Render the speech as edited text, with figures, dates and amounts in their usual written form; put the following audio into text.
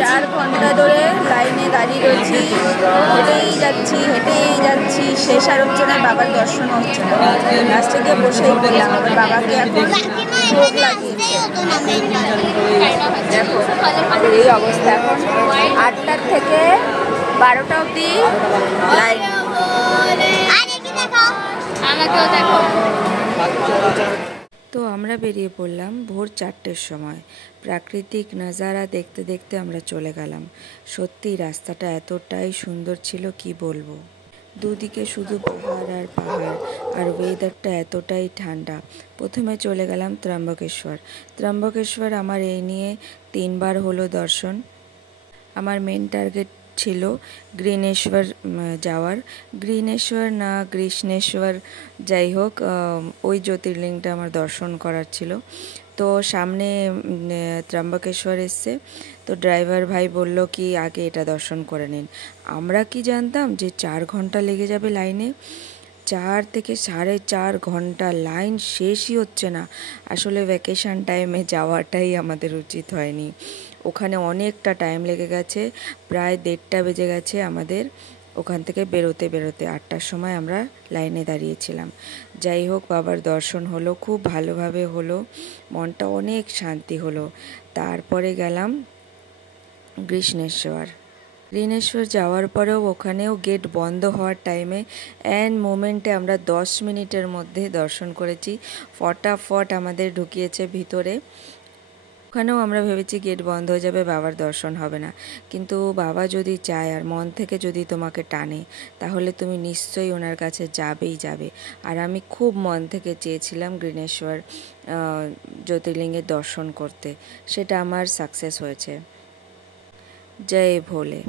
4 ঘন্টা ধরে লাইনে দাঁড়িয়ে রয়েছি, হেঁটেই যাচ্ছি, শেষ আর হচ্ছে না, বাবার দর্শন হচ্ছে না। লাস্টে গিয়ে বসেই পড়লাম, আবার বাবাকে এখন ভোগ লাগিয়েছে। দেখো আমাদের এই অবস্থা, এখন 8টার থেকে 12টা অবধি লাইন। আমাকেও দেখো। তো আমরা বেরিয়ে পড়লাম ভোর 4টের সময়। প্রাকৃতিক নাজারা দেখতে দেখতে আমরা চলে গেলাম। সত্যি রাস্তাটা এতটাই সুন্দর ছিল, কি বলবো। দুদিকে শুধু পাহাড় আর পাহাড়, আর ওয়েদারটা এতটাই ঠান্ডা। প্রথমে চলে গেলাম ত্র্যম্বকেশ্বর। আমার এই নিয়ে 3বার হলো দর্শন। আমার মেন টার্গেট ছিল গ্রীনেশ্বর যাওয়ার। গ্রীনেশ্বর না কৃষ্ণেশ্বর, যাই হোক, ওই জ্যোতির্লিঙ্গটা আমার দর্শন করার ছিল। তো সামনে ত্র্যম্বকেশ্বর এসছে, তো ড্রাইভার ভাই বলল কি আগে এটা দর্শন করে নিন। আমরা কি জানতাম যে 4 ঘন্টা লেগে যাবে লাইনে। 4 থেকে 4.5 ঘন্টা লাইন, শেষই হচ্ছে না। আসলে ভ্যাকেশন টাইমে যাওয়াটাই আমাদের উচিত হয়নি। ওখানে অনেকটা টাইম লেগে গেছে, প্রায় 1:30টা বেজে গেছে আমাদের ওখান থেকে বেরোতে 8টার সময় আমরা লাইনে দাঁড়িয়েছিলাম। যাই হোক, বাবার দর্শন হলো, খুব ভালোভাবে হলো, মনটা অনেক শান্তি হলো। তারপরে গেলাম গ্রীনেশ্বর যাওয়ার পরেও ওখানেও গেট বন্ধ হওয়ার টাইমে মোমেন্টে আমরা 10 মিনিটের মধ্যে দর্শন করেছি। ফটাফট আমাদের ঢুকিয়েছে ভিতরে। ওখানেও আমরা ভেবেছি গেট বন্ধ হয়ে যাবে, বাবার দর্শন হবে না। কিন্তু বাবা যদি চায় আর মন থেকে যদি তোমাকে টানে, তাহলে তুমি নিশ্চয়ই ওনার কাছে যাবে। আর আমি খুব মন থেকে চেয়েছিলাম গ্রীনেশ্বর জ্যোতির্লিঙ্গের দর্শন করতে, সেটা আমার সাকসেস হয়েছে। জয় ভোলে।